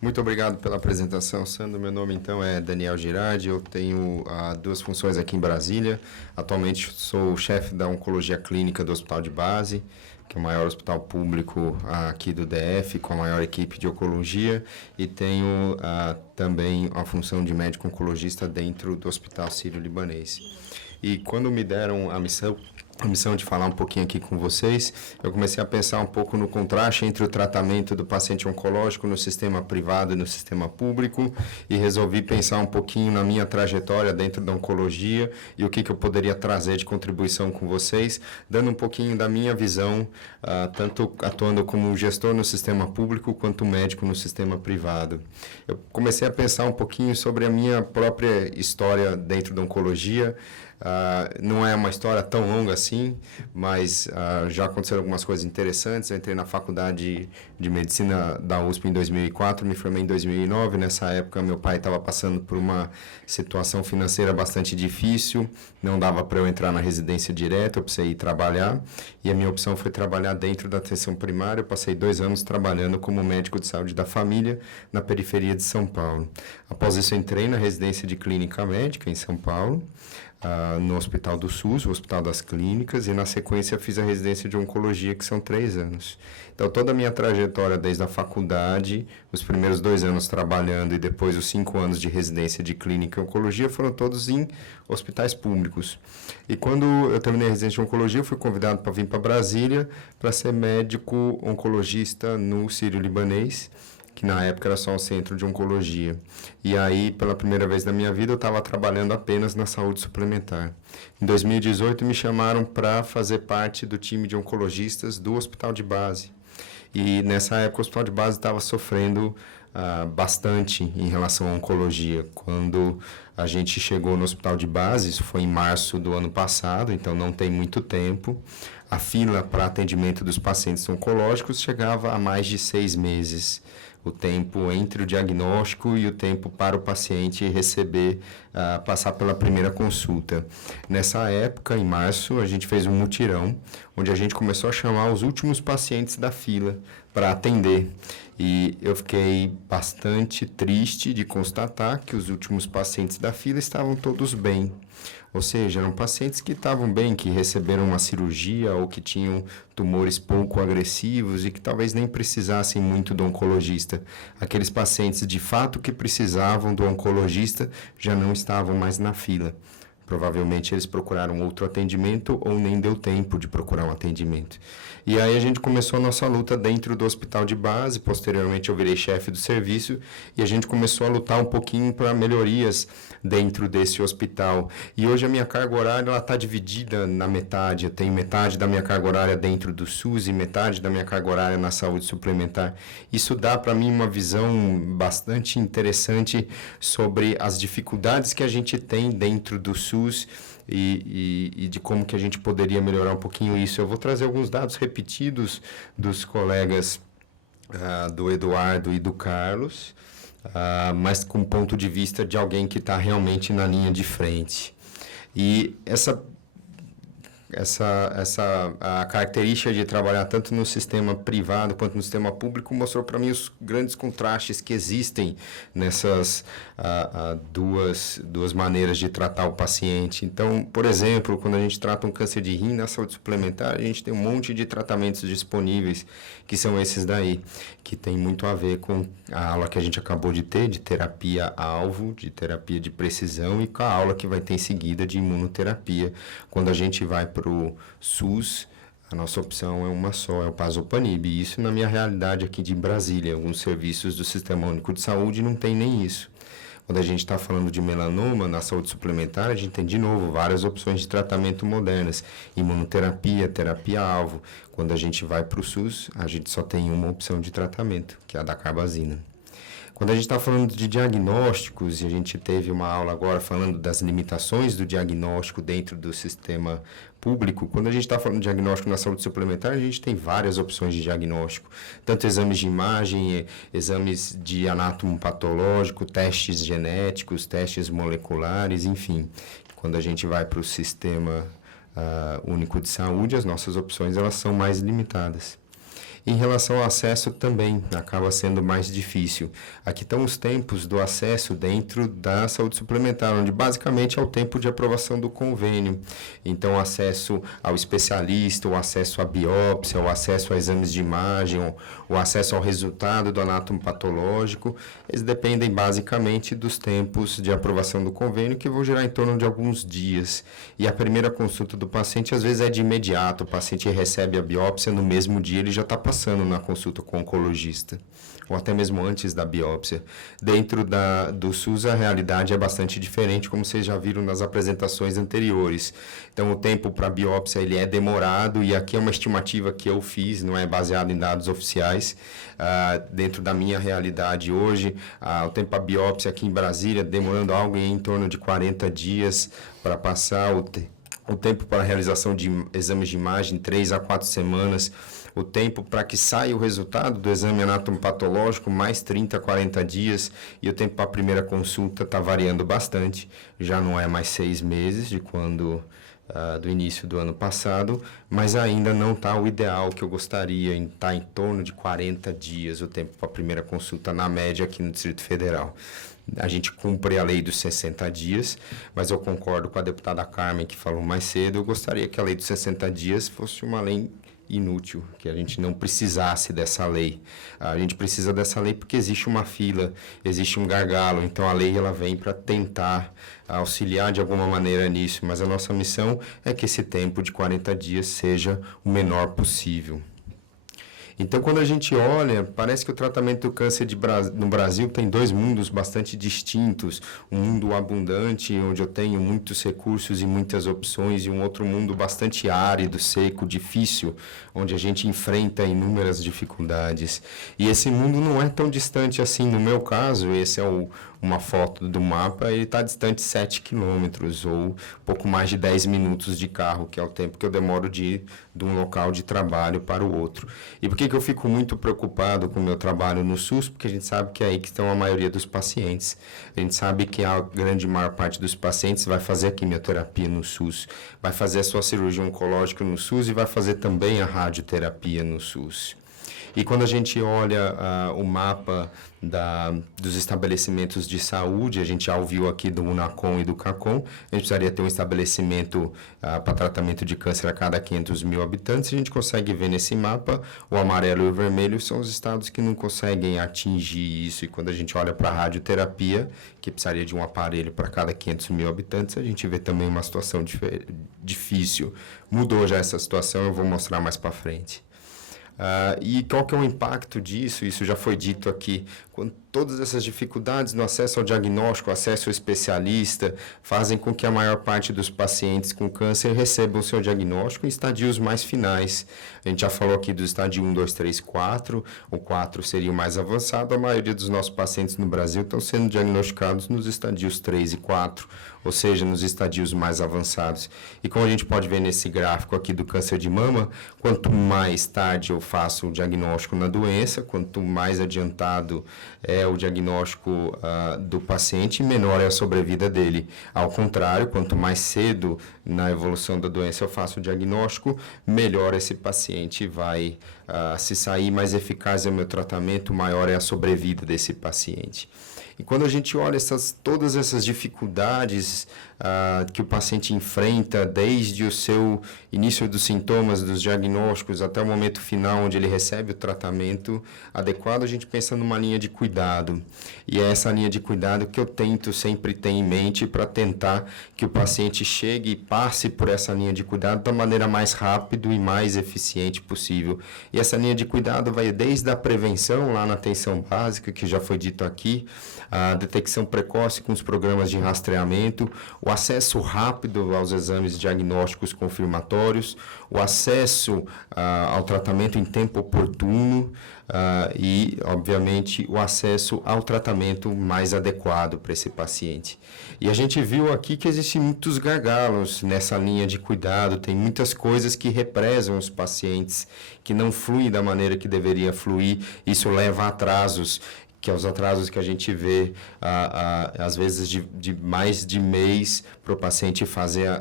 Muito obrigado pela apresentação, Sandro. Meu nome, então, é Daniel Girardi. Eu tenho duas funções aqui em Brasília. Atualmente, sou o chefe da Oncologia Clínica do Hospital de Base, que é o maior hospital público aqui do DF, com a maior equipe de oncologia. E tenho também a função de médico oncologista dentro do Hospital Sírio-Libanês. E quando me deram a missão de falar um pouquinho aqui com vocês, eu comecei a pensar um pouco no contraste entre o tratamento do paciente oncológico no sistema privado e no sistema público e resolvi pensar um pouquinho na minha trajetória dentro da oncologia e o que eu poderia trazer de contribuição com vocês, dando um pouquinho da minha visão, tanto atuando como gestor no sistema público quanto médico no sistema privado. Eu comecei a pensar um pouquinho sobre a minha própria história dentro da oncologia. Não é uma história tão longa assim, mas já aconteceram algumas coisas interessantes. Eu entrei na faculdade de medicina da USP em 2004, me formei em 2009. Nessa época, meu pai estava passando por uma situação financeira bastante difícil, não dava para eu entrar na residência direto, eu precisei ir trabalhar, e a minha opção foi trabalhar dentro da atenção primária. Eu passei 2 anos trabalhando como médico de saúde da família na periferia de São Paulo. Após isso, entrei na residência de clínica médica em São Paulo, no Hospital do SUS, o Hospital das Clínicas, e na sequência fiz a residência de oncologia, que são 3 anos. Então, toda a minha trajetória desde a faculdade, os primeiros 2 anos trabalhando e depois os 5 anos de residência de clínica e oncologia foram todos em hospitais públicos. E quando eu terminei a residência de oncologia, eu fui convidado para vir para Brasília para ser médico oncologista no Sírio-Libanês, que na época era só um centro de oncologia. E aí, pela primeira vez na minha vida, eu estava trabalhando apenas na saúde suplementar. Em 2018, me chamaram para fazer parte do time de oncologistas do Hospital de Base. E nessa época, o Hospital de Base estava sofrendo bastante em relação à oncologia. Quando a gente chegou no Hospital de Base, isso foi em março do ano passado, então não tem muito tempo, a fila para atendimento dos pacientes oncológicos chegava a mais de 6 meses. O tempo entre o diagnóstico e o tempo para o paciente receber, passar pela primeira consulta. Nessa época, em março, a gente fez um mutirão, onde a gente começou a chamar os últimos pacientes da fila para atender. E eu fiquei bastante triste de constatar que os últimos pacientes da fila estavam todos bem. Ou seja, eram pacientes que estavam bem, que receberam uma cirurgia ou que tinham tumores pouco agressivos e que talvez nem precisassem muito do oncologista. Aqueles pacientes de fato que precisavam do oncologista já não estavam mais na fila. Provavelmente eles procuraram outro atendimento ou nem deu tempo de procurar um atendimento. E aí a gente começou a nossa luta dentro do Hospital de Base. Posteriormente eu virei chefe do serviço e a gente começou a lutar um pouquinho para melhorias dentro desse hospital. E hoje a minha carga horária está dividida na metade. Eu tenho metade da minha carga horária dentro do SUS e metade da minha carga horária na saúde suplementar. Isso dá para mim uma visão bastante interessante sobre as dificuldades que a gente tem dentro do SUS e de como que a gente poderia melhorar um pouquinho isso. Eu vou trazer alguns dados repetidos dos colegas do Eduardo e do Carlos, mas com o ponto de vista de alguém que está realmente na linha de frente. E a característica de trabalhar tanto no sistema privado quanto no sistema público mostrou para mim os grandes contrastes que existem nessas duas maneiras de tratar o paciente. Então, por exemplo, quando a gente trata um câncer de rim na saúde suplementar, a gente tem um monte de tratamentos disponíveis, que são esses daí, que tem muito a ver com a aula que a gente acabou de ter, de terapia-alvo, de terapia de precisão, e com a aula que vai ter em seguida de imunoterapia. Quando a gente vai para o SUS, a nossa opção é uma só, é o Pazopanib. E isso na minha realidade aqui de Brasília. Alguns serviços do Sistema Único de Saúde não tem nem isso. Quando a gente está falando de melanoma na saúde suplementar, a gente tem, de novo, várias opções de tratamento modernas. Imunoterapia, terapia-alvo. Quando a gente vai para o SUS, a gente só tem uma opção de tratamento, que é a da carbazina. Quando a gente está falando de diagnósticos, e a gente teve uma aula agora falando das limitações do diagnóstico dentro do sistema público, quando a gente está falando de diagnóstico na saúde suplementar, a gente tem várias opções de diagnóstico, tanto exames de imagem, exames de anátomo patológico, testes genéticos, testes moleculares, enfim. Quando a gente vai para o sistema único de saúde, as nossas opções elas são mais limitadas. Em relação ao acesso também acaba sendo mais difícil. Aqui estão os tempos do acesso dentro da saúde suplementar, onde basicamente é o tempo de aprovação do convênio. Então, o acesso ao especialista, o acesso à biópsia, o acesso a exames de imagem, o acesso ao resultado do anátomo patológico, eles dependem basicamente dos tempos de aprovação do convênio, que vão girar em torno de alguns dias. E a primeira consulta do paciente, às vezes, é de imediato. O paciente recebe a biópsia, no mesmo dia ele já está passando na consulta com o oncologista, ou até mesmo antes da biópsia. Dentro do SUS, a realidade é bastante diferente, como vocês já viram nas apresentações anteriores. Então, o tempo para a biópsia ele é demorado, e aqui é uma estimativa que eu fiz, não é baseado em dados oficiais. Dentro da minha realidade hoje, o tempo para a biópsia aqui em Brasília, demorando algo em torno de 40 dias para passar o tempo para a realização de exames de imagem, 3 a 4 semanas. O tempo para que saia o resultado do exame anatomopatológico, mais 30 a 40 dias. E o tempo para a primeira consulta está variando bastante. Já não é mais 6 meses de quando do início do ano passado, mas ainda não está o ideal que eu gostaria, está em torno de 40 dias o tempo para a primeira consulta, na média aqui no Distrito Federal. A gente cumpre a lei dos 60 dias, mas eu concordo com a deputada Carmen, que falou mais cedo. Eu gostaria que a lei dos 60 dias fosse uma lei inútil, que a gente não precisasse dessa lei. A gente precisa dessa lei porque existe uma fila, existe um gargalo, então a lei ela vem para tentar auxiliar de alguma maneira nisso, mas a nossa missão é que esse tempo de 40 dias seja o menor possível. Então, quando a gente olha, parece que o tratamento do câncer no Brasil tem dois mundos bastante distintos. Um mundo abundante, onde eu tenho muitos recursos e muitas opções, e um outro mundo bastante árido, seco, difícil, onde a gente enfrenta inúmeras dificuldades. E esse mundo não é tão distante assim. No meu caso, esse é uma foto do mapa, ele está distante 7 quilômetros, ou pouco mais de 10 minutos de carro, que é o tempo que eu demoro de ir de um local de trabalho para o outro. E por que eu fico muito preocupado com o meu trabalho no SUS? Porque a gente sabe que é aí que estão a maioria dos pacientes. A gente sabe que a grande maior parte dos pacientes vai fazer a quimioterapia no SUS, vai fazer a sua cirurgia oncológica no SUS e vai fazer também a radioterapia no SUS. E quando a gente olha o mapa dos estabelecimentos de saúde, a gente já ouviu aqui do UNACOM e do CACOM, a gente precisaria ter um estabelecimento para tratamento de câncer a cada 500 mil habitantes. A gente consegue ver nesse mapa, o amarelo e o vermelho são os estados que não conseguem atingir isso. E quando a gente olha para a radioterapia, que precisaria de um aparelho para cada 500 mil habitantes, a gente vê também uma situação difícil. Mudou já essa situação, eu vou mostrar mais para frente. E qual que é o impacto disso? Isso já foi dito aqui. Quando todas essas dificuldades no acesso ao diagnóstico, acesso ao especialista, fazem com que a maior parte dos pacientes com câncer recebam o seu diagnóstico em estadios mais finais. A gente já falou aqui do estádio 1, 2, 3, 4. O 4 seria o mais avançado. A maioria dos nossos pacientes no Brasil estão sendo diagnosticados nos estadios 3 e 4, ou seja, nos estadios mais avançados. E como a gente pode ver nesse gráfico aqui do câncer de mama, quanto mais tarde eu faço o diagnóstico na doença, quanto mais adiantado é o diagnóstico do paciente, menor é a sobrevida dele. Ao contrário, quanto mais cedo na evolução da doença eu faço o diagnóstico, melhor esse paciente vai se sair, mais eficaz é o meu tratamento, maior é a sobrevida desse paciente. E quando a gente olha todas essas dificuldades que o paciente enfrenta, desde o seu início dos sintomas, dos diagnósticos, até o momento final, onde ele recebe o tratamento adequado, a gente pensa numa linha de cuidado. E é essa linha de cuidado que eu tento sempre ter em mente para tentar que o paciente chegue e passe por essa linha de cuidado da maneira mais rápida e mais eficiente possível. E essa linha de cuidado vai desde a prevenção, lá na atenção básica, que já foi dito aqui, a detecção precoce com os programas de rastreamento, o acesso rápido aos exames diagnósticos confirmatórios, o acesso ao tratamento em tempo oportuno e, obviamente, o acesso ao tratamento mais adequado para esse paciente. E a gente viu aqui que existem muitos gargalos nessa linha de cuidado, tem muitas coisas que represam os pacientes, que não fluem da maneira que deveria fluir, isso leva a atrasos que é os atrasos que a gente vê, às vezes, de mais de mês para o paciente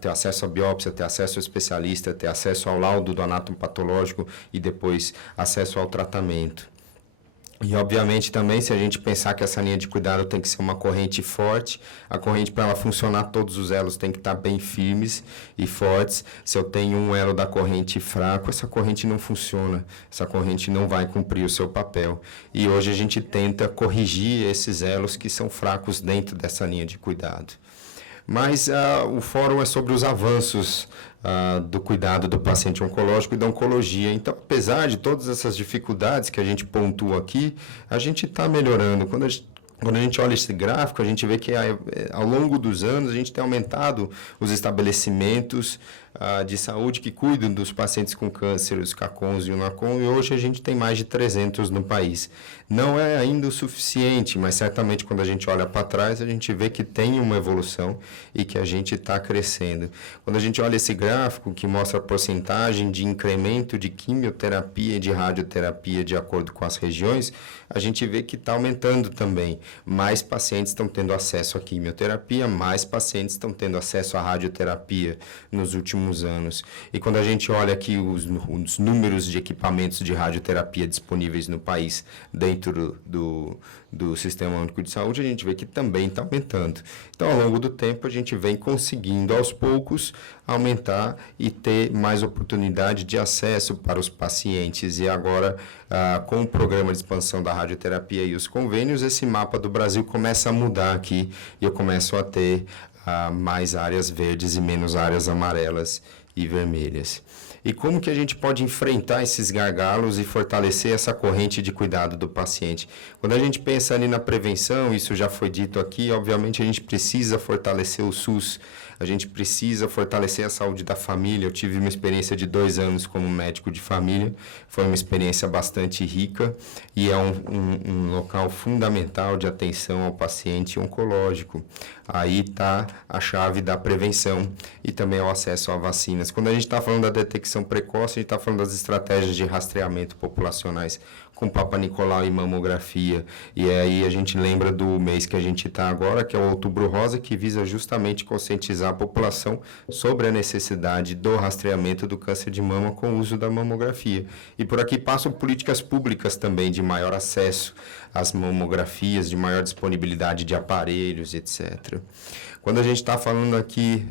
ter acesso à biópsia, ter acesso ao especialista, ter acesso ao laudo do anatomopatológico e depois acesso ao tratamento. E, obviamente, também, se a gente pensar que essa linha de cuidado tem que ser uma corrente forte, a corrente, para ela funcionar, todos os elos têm que estar bem firmes e fortes. Se eu tenho um elo da corrente fraco, essa corrente não funciona, essa corrente não vai cumprir o seu papel. E hoje a gente tenta corrigir esses elos que são fracos dentro dessa linha de cuidado. Mas o fórum é sobre os avanços do cuidado do paciente oncológico e da oncologia. Então, apesar de todas essas dificuldades que a gente pontua aqui, a gente está melhorando. Quando a gente olha esse gráfico, a gente vê que ao longo dos anos a gente tem aumentado os estabelecimentos de saúde que cuidam dos pacientes com câncer, os CACONs e o NACON, e hoje a gente tem mais de 300 no país. Não é ainda o suficiente, mas certamente quando a gente olha para trás, a gente vê que tem uma evolução e que a gente está crescendo. Quando a gente olha esse gráfico que mostra a porcentagem de incremento de quimioterapia e de radioterapia de acordo com as regiões, a gente vê que está aumentando também. Mais pacientes estão tendo acesso à quimioterapia, mais pacientes estão tendo acesso à radioterapia nos últimos anos. E quando a gente olha aqui os números de equipamentos de radioterapia disponíveis no país dentro do Sistema Único de Saúde, a gente vê que também está aumentando. Então, ao longo do tempo, a gente vem conseguindo, aos poucos, aumentar e ter mais oportunidade de acesso para os pacientes. E agora, com o programa de expansão da radioterapia e os convênios, esse mapa do Brasil começa a mudar aqui e eu começo a ter mais áreas verdes e menos áreas amarelas e vermelhas. E como que a gente pode enfrentar esses gargalos e fortalecer essa corrente de cuidado do paciente? Quando a gente pensa ali na prevenção, isso já foi dito aqui, obviamente a gente precisa fortalecer o SUS, a gente precisa fortalecer a saúde da família. Eu tive uma experiência de 2 anos como médico de família, foi uma experiência bastante rica e é um local fundamental de atenção ao paciente oncológico. Aí está a chave da prevenção e também o acesso a vacinas. Quando a gente está falando da detecção precoce, a gente está falando das estratégias de rastreamento populacionais com Papa Nicolau e mamografia. E aí a gente lembra do mês que a gente está agora, que é o Outubro Rosa, que visa justamente conscientizar a população sobre a necessidade do rastreamento do câncer de mama com o uso da mamografia. E por aqui passam políticas públicas também de maior acesso às mamografias, de maior disponibilidade de aparelhos, etc. Quando a gente está falando aqui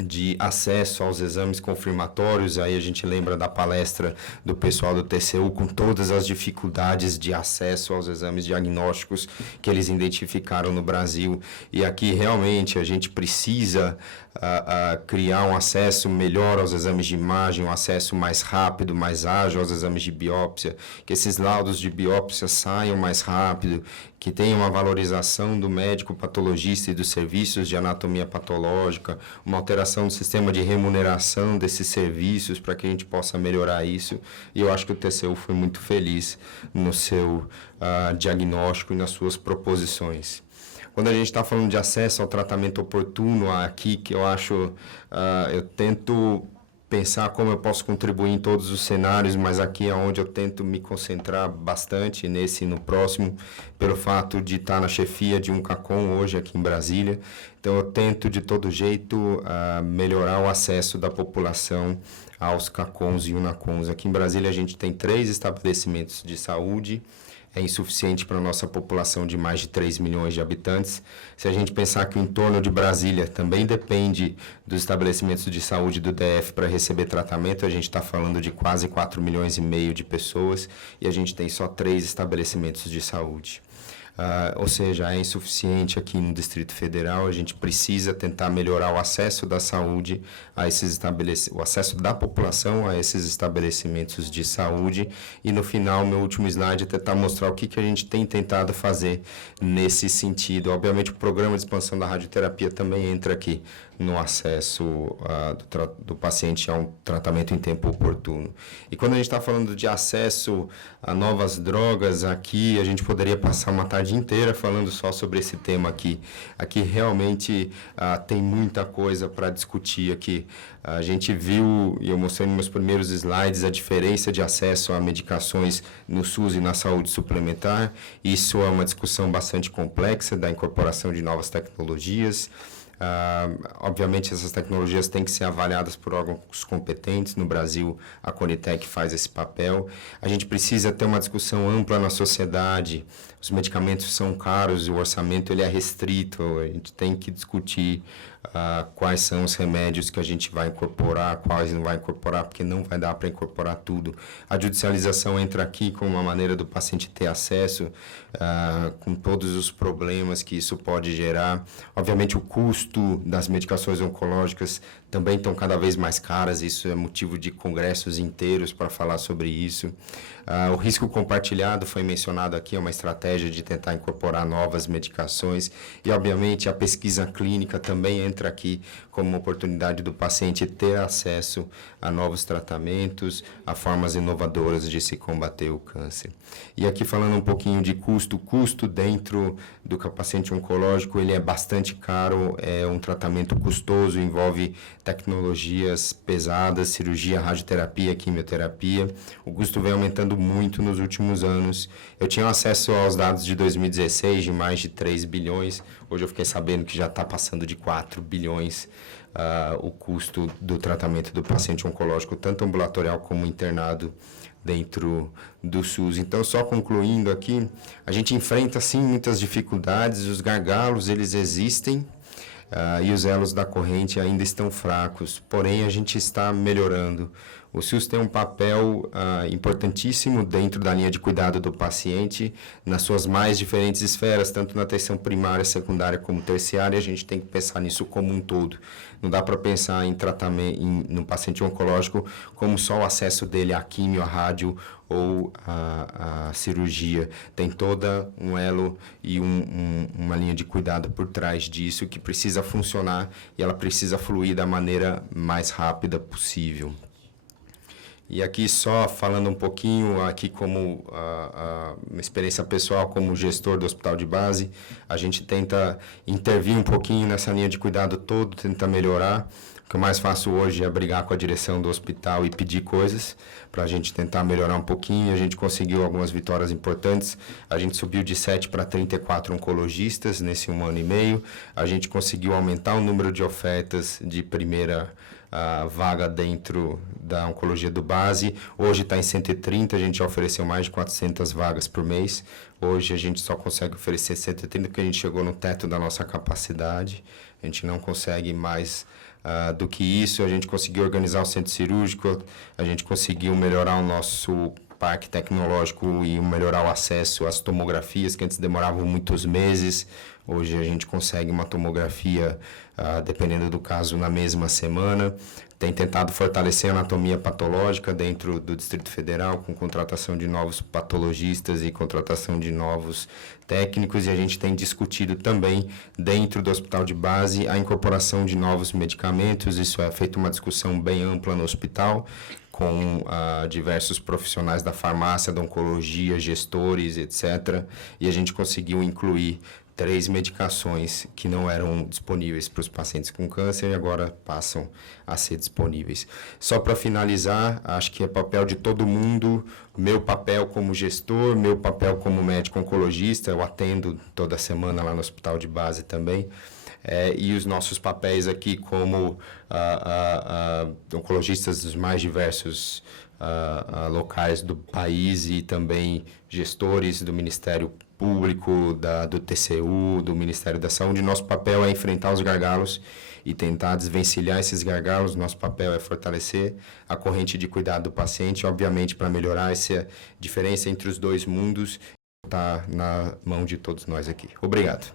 de acesso aos exames confirmatórios, aí a gente lembra da palestra do pessoal do TCU com todas as dificuldades de acesso aos exames diagnósticos que eles identificaram no Brasil. E aqui realmente a gente precisa criar um acesso melhor aos exames de imagem, um acesso mais rápido, mais ágil aos exames de biópsia, que esses laudos de biópsia saiam mais rápido, que tenha uma valorização do médico patologista e dos serviços de anatomia patológica, uma alteração do sistema de remuneração desses serviços para que a gente possa melhorar isso. E eu acho que o TCU foi muito feliz no seu diagnóstico e nas suas proposições. Quando a gente está falando de acesso ao tratamento oportuno aqui, que eu acho, eu tento pensar como eu posso contribuir em todos os cenários, mas aqui é onde eu tento me concentrar bastante, nesse e no próximo, pelo fato de estar na chefia de um CACON hoje aqui em Brasília. Então, eu tento de todo jeito melhorar o acesso da população aos CACONs e UNACONs. Aqui em Brasília a gente tem 3 estabelecimentos de saúde, é insuficiente para a nossa população de mais de 3 milhões de habitantes. Se a gente pensar que o entorno de Brasília também depende dos estabelecimentos de saúde do DF para receber tratamento, a gente está falando de quase 4 milhões e meio de pessoas e a gente tem só 3 estabelecimentos de saúde. Ou seja, é insuficiente aqui no Distrito Federal, a gente precisa tentar melhorar o acesso da saúde a esses o acesso da população a esses estabelecimentos de saúde. E no final, meu último slide é tentar mostrar o que a gente tem tentado fazer nesse sentido. Obviamente, o programa de expansão da radioterapia também entra aqui no acesso do paciente a um tratamento em tempo oportuno. E quando a gente está falando de acesso a novas drogas, aqui a gente poderia passar uma tarde tarde inteira falando só sobre esse tema aqui. Aqui realmente tem muita coisa para discutir aqui. A gente viu, e eu mostrei nos meus primeiros slides, a diferença de acesso a medicações no SUS e na saúde suplementar. Isso é uma discussão bastante complexa da incorporação de novas tecnologias. Obviamente, essas tecnologias têm que ser avaliadas por órgãos competentes. No Brasil, a Conitec faz esse papel. A gente precisa ter uma discussão ampla na sociedade. Os medicamentos são caros e o orçamento ele é restrito. A gente tem que discutir quais são os remédios que a gente vai incorporar, quais não vai incorporar, porque não vai dar para incorporar tudo. A judicialização entra aqui como uma maneira do paciente ter acesso, com todos os problemas que isso pode gerar. Obviamente, o custo das medicações oncológicas também estão cada vez mais caras, isso é motivo de congressos inteiros para falar sobre isso. O risco compartilhado foi mencionado aqui, é uma estratégia de tentar incorporar novas medicações e, obviamente, a pesquisa clínica também entra aqui como uma oportunidade do paciente ter acesso a novos tratamentos, a formas inovadoras de se combater o câncer. E aqui falando um pouquinho de custo, o custo dentro do paciente oncológico, ele é bastante caro, é um tratamento custoso, envolve tecnologias pesadas, cirurgia, radioterapia, quimioterapia. O custo vem aumentando muito nos últimos anos. Eu tinha acesso aos dados de 2016, de mais de 3 bilhões. Hoje eu fiquei sabendo que já está passando de 4 bilhões o custo do tratamento do paciente oncológico, tanto ambulatorial como internado dentro do SUS. Então, só concluindo aqui, a gente enfrenta, sim, muitas dificuldades, os gargalos, eles existem, e os elos da corrente ainda estão fracos, porém a gente está melhorando. O SUS tem um papel importantíssimo dentro da linha de cuidado do paciente, nas suas mais diferentes esferas, tanto na atenção primária, secundária como terciária. A gente tem que pensar nisso como um todo. Não dá para pensar em tratamento no paciente oncológico como só o acesso dele à quimio, à rádio ou à cirurgia. Tem toda um elo e uma linha de cuidado por trás disso que precisa funcionar e ela precisa fluir da maneira mais rápida possível. E aqui só falando um pouquinho, aqui como uma experiência pessoal como gestor do hospital de base, a gente tenta intervir um pouquinho nessa linha de cuidado todo, tenta melhorar. O que eu mais faço hoje é brigar com a direção do hospital e pedir coisas para a gente tentar melhorar um pouquinho. A gente conseguiu algumas vitórias importantes. A gente subiu de 7 para 34 oncologistas nesse 1 ano e meio. A gente conseguiu aumentar o número de ofertas de primeira vaga dentro da oncologia do base. Hoje está em 130, a gente já ofereceu mais de 400 vagas por mês. Hoje a gente só consegue oferecer 130 porque a gente chegou no teto da nossa capacidade. A gente não consegue mais do que isso. A gente conseguiu organizar o centro cirúrgico, a gente conseguiu melhorar o nosso parque tecnológico e melhorar o acesso às tomografias, que antes demoravam muitos meses. Hoje a gente consegue uma tomografia, dependendo do caso, na mesma semana. Tem tentado fortalecer a anatomia patológica dentro do Distrito Federal, com contratação de novos patologistas e contratação de novos técnicos, e a gente tem discutido também, dentro do hospital de base, a incorporação de novos medicamentos. Isso é feito uma discussão bem ampla no hospital, com diversos profissionais da farmácia, da oncologia, gestores, etc. E a gente conseguiu incluir 3 medicações que não eram disponíveis para os pacientes com câncer e agora passam a ser disponíveis. Só para finalizar, acho que é papel de todo mundo, meu papel como gestor, meu papel como médico oncologista, eu atendo toda semana lá no hospital de base também, e os nossos papéis aqui como oncologistas dos mais diversos locais do país e também gestores do Ministério Público, do TCU, do Ministério da Saúde. Nosso papel é enfrentar os gargalos e tentar desvencilhar esses gargalos. Nosso papel é fortalecer a corrente de cuidado do paciente, obviamente para melhorar essa diferença entre os dois mundos, está na mão de todos nós aqui. Obrigado.